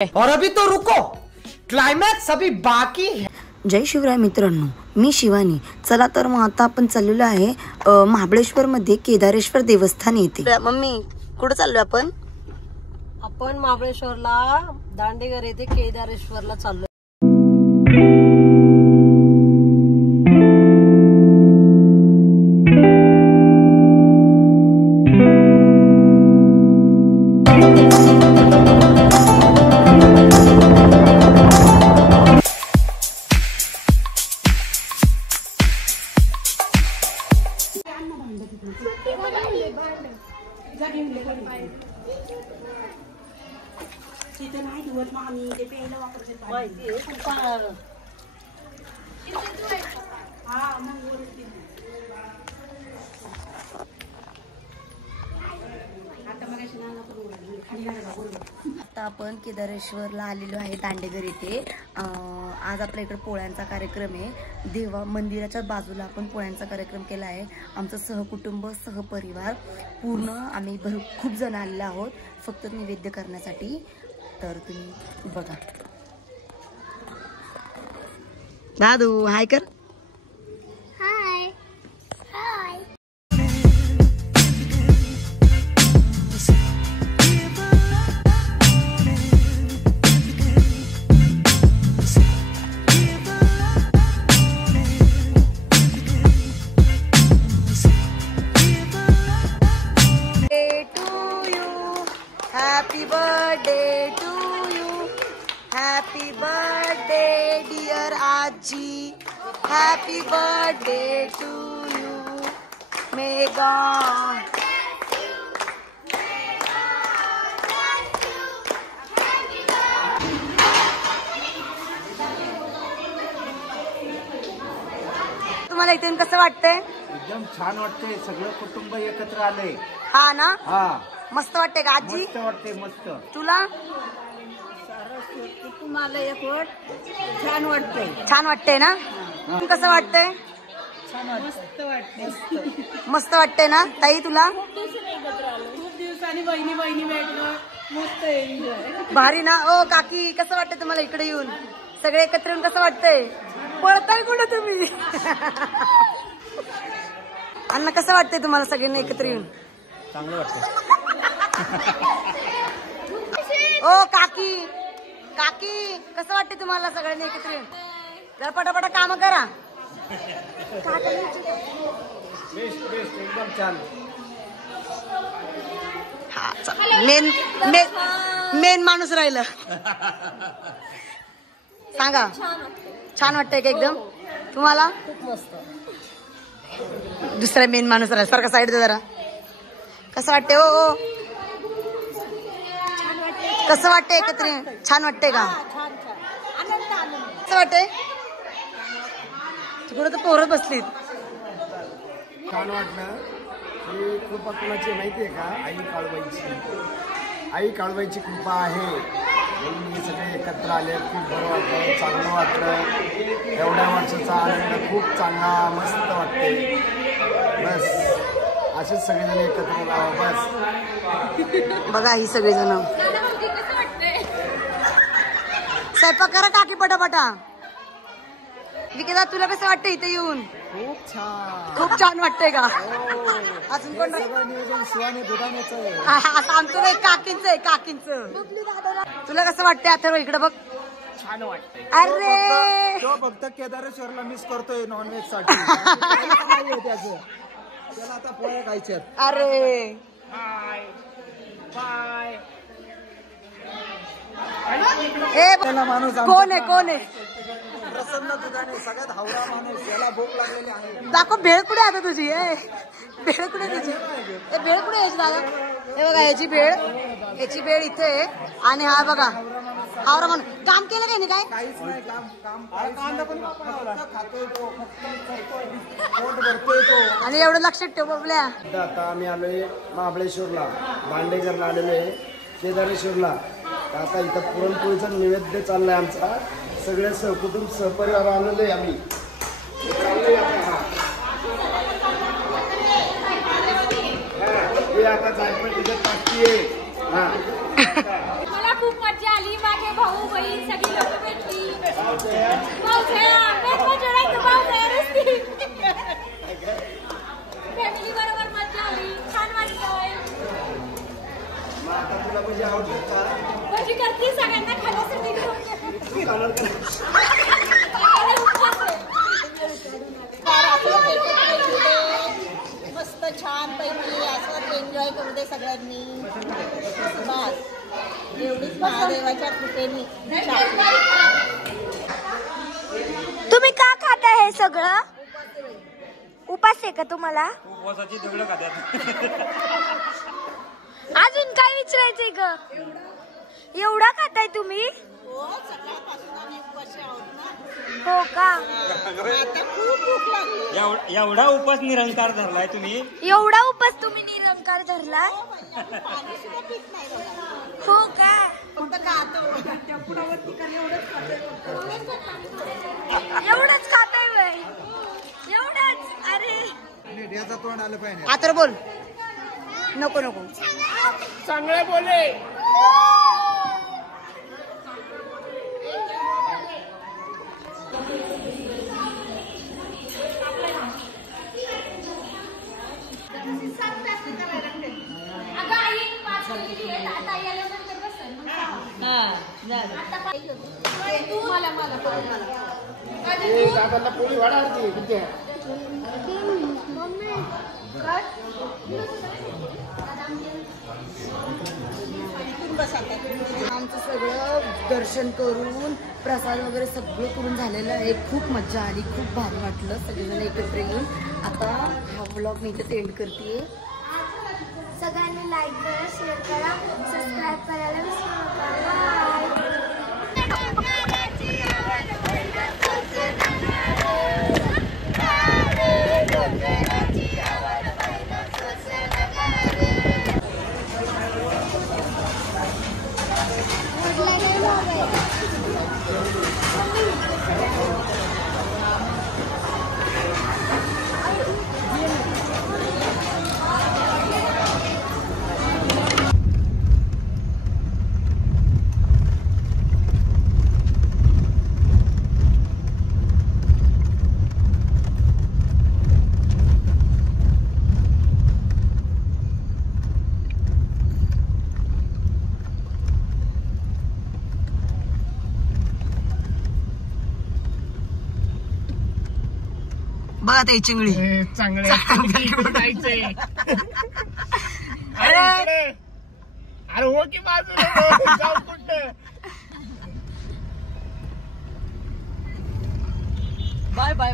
और अभी तो रुको, क्लायमॅक्स अभी बाकी है। जय शिवराय मित्रांनो, मी शिवानी। चला तर मग आता आपण चाललेलो आहे महाबळेश्वर मध्ये केदारेश्वर देवस्थान येते। मम्मी कुठे चाललोय आपण? आपण महाबळेश्वरला दांडेघर येथे केदारेश्वरला चाललोय। तिथे नाही धुवत मग आम्ही ते प्यायला वापरते माहिती आहे खूप पाण्याला हा मग वरती आता मग खाली आता आपण केदारेश्वरला आलेलो आहे दांडेघर येथे। आज आपल्या इकडे पोळ्यांचा कार्यक्रम आहे। देवा मंदिराच्या बाजूला आपण पोळ्यांचा कार्यक्रम केला आहे। आमचं सहकुटुंब सहपरिवार पूर्ण आम्ही खूप जण आलेलो आहोत फक्त नैवेद्य करण्यासाठी। तर तुम्ही बघा। दादू हाय कर। हाय हाय Happy birthday to you. Happy birthday dear Aji. Happy birthday to you. May God तुम्हाला इथून कसं वाटतंय? एकदम छान वाटतंय। सगळं कुटुंब एकत्र आले। हा ना, हा मस्त वाटतंय का आजी? मस्त वाटतंय मस्त। तुला तुम्हाला एक वट छान वाटतंय। छान वाटतंय ना? कसं वाटतंय? मस्त वाटतंय। मस्त वाटतंय ना ताई? तुला खूप दिवसांनी बहिणी बहिणी भेटलो, मस्त एन्जॉय। भारी ना? ओ काकी कसं वाटतंय तुम्हाला इकडे येऊन? सगळे एकत्र येऊन कसं वाटतंय? पळताय कुठे तुम्ही? अण्णा कसं वाटतंय तुम्हाला सगळ्यांना एकत्र येऊन? चांगलं वाटतंय। ओ काकी काकी कसं वाटतंय तुम्हाला सगळ्यांना एकत्र येऊन? जरा पटापटा काम करा। बेस्ट बेस्ट एकदम छान। हा मेन मेन माणूस राहिलं। सांगा छान वाटतंय का एकदम तुम्हाला? खूप मस्त। दुसरा मेन माणूस राहिला सारखा साईड दे जरा। कसं वाटतंय? ओ कसं वाटतंय एकत्र येऊन? छान वाटतंय का? छान छान आनंद आनंद। कसं वाटतंय? तिकडे तर पोरं बसलीत। छान वाटलं। ही कृपा कुणाची माहितीये का? आई काळबाईची। आई काळबाईची कृपा आहे म्हणून मी सगळे एकत्र आले। खूप बरं वाटलं, चांगलं वाटलं। एवढ्या वर्षाचा आनंद खूप चांगला मस्त वाटते। बस असेच सगळेजण एकत्र राहावं बस। बघा ही सगळेजण स्वयंपाक करा काकी पटापटा। विकेदा तुला कसं वाटतं इथे येऊन? खूप छान खूप छान वाटतंय का? अजून कोण? नियोजन शिवानी दुधानेच आहे। आता आमचं नाही काकींचं आहे काकींचं। तुला कसं वाटतंय अथर्व इकडे बघ? छान वाटतंय। अरे तो फक्त केदारेश्वरला मिस करतोय नॉनव्हेज साठी। त्याचं त्याला आता पोळ्या खायच्यात। अरे बाय बाय। हे माणूस कोण आहे कोण आहे? प्रसन्न दुधाने सगळ्यात हावरा माणूस। याला भूक लागलेली आहे। दाखव भेळ कुठे आता तुझी? भेळ कुठे तुझी? हे भेळ कुठे यायची दादा? हे बघा याची भेळ इथे आहे। आणि हा बघा हावरा माणूस काम केलं काही नाही? काय काहीच नाही काम फक्त खातोय तो, फक्त करतोय, पोट भरतोय तो। आणि एवढं लक्षात ठेव बबल्या। आता आम्ही आलोय महाबळेश्वरला, दांडेघरला आलेलो आहे केदारेश्वरला। आता इथं पुरणपोळीचा नैवेद्य चाललाय आमचा। सगळे सहकुटुंब सहपरिवार आलेलो आहे आम्ही। आता जायचं तिथे टाकतीये। मला खूप मजा आली। मागे फॅमिली बरोबर मजा आली, छान वाटतंय. तुला म्हणजे आवडतं का? कशी करते सगळ्यांना खाण्यासाठी घेऊन मस्त छान पैकी असं एन्जॉय करू दे सगळ्यांनी. बस एवढीच महादेवाच्या कृपेने. तुम्ही का खाता हे सगळं? उपास आहे का तुम्हाला? उपवासाची दगड खात्यात. अजून काय विचारायचंय ग? एवढा खाताय तुम्ही? हो सकाळपासून आम्ही उपाशी आहोत ना. हो का? आता खूप भूक लागली. एवढा उपास निरंकार धरलाय तुम्ही? एवढा उपास तुम्ही निरंकार धरला? पाणी सुद्धा पीत नाही बघा. हो का? फक्त खातो. एवढंच खाताय वय? एवढंच? अरे तोंड आलं पाहिजे. आता बोल. नको नको. चांगले बोले. दादाला पोळी वाढावती किती? आमचं सगळं दर्शन करून प्रसाद वगैरे सगळं करून झालेलं आहे. खूप मजा आली, खूप भारी वाटलं सगळेजण एकत्र येऊन. आता हा व्लॉग मी इथे एंड करते. सगळ्यांनी लाईक करा, शेअर करा, सबस्क्राईब करायला विसरू नका. बघा ते चिंगडी चांगले जायचंय. अरे हो की बाजूला जाऊ कुठं? Bye bye.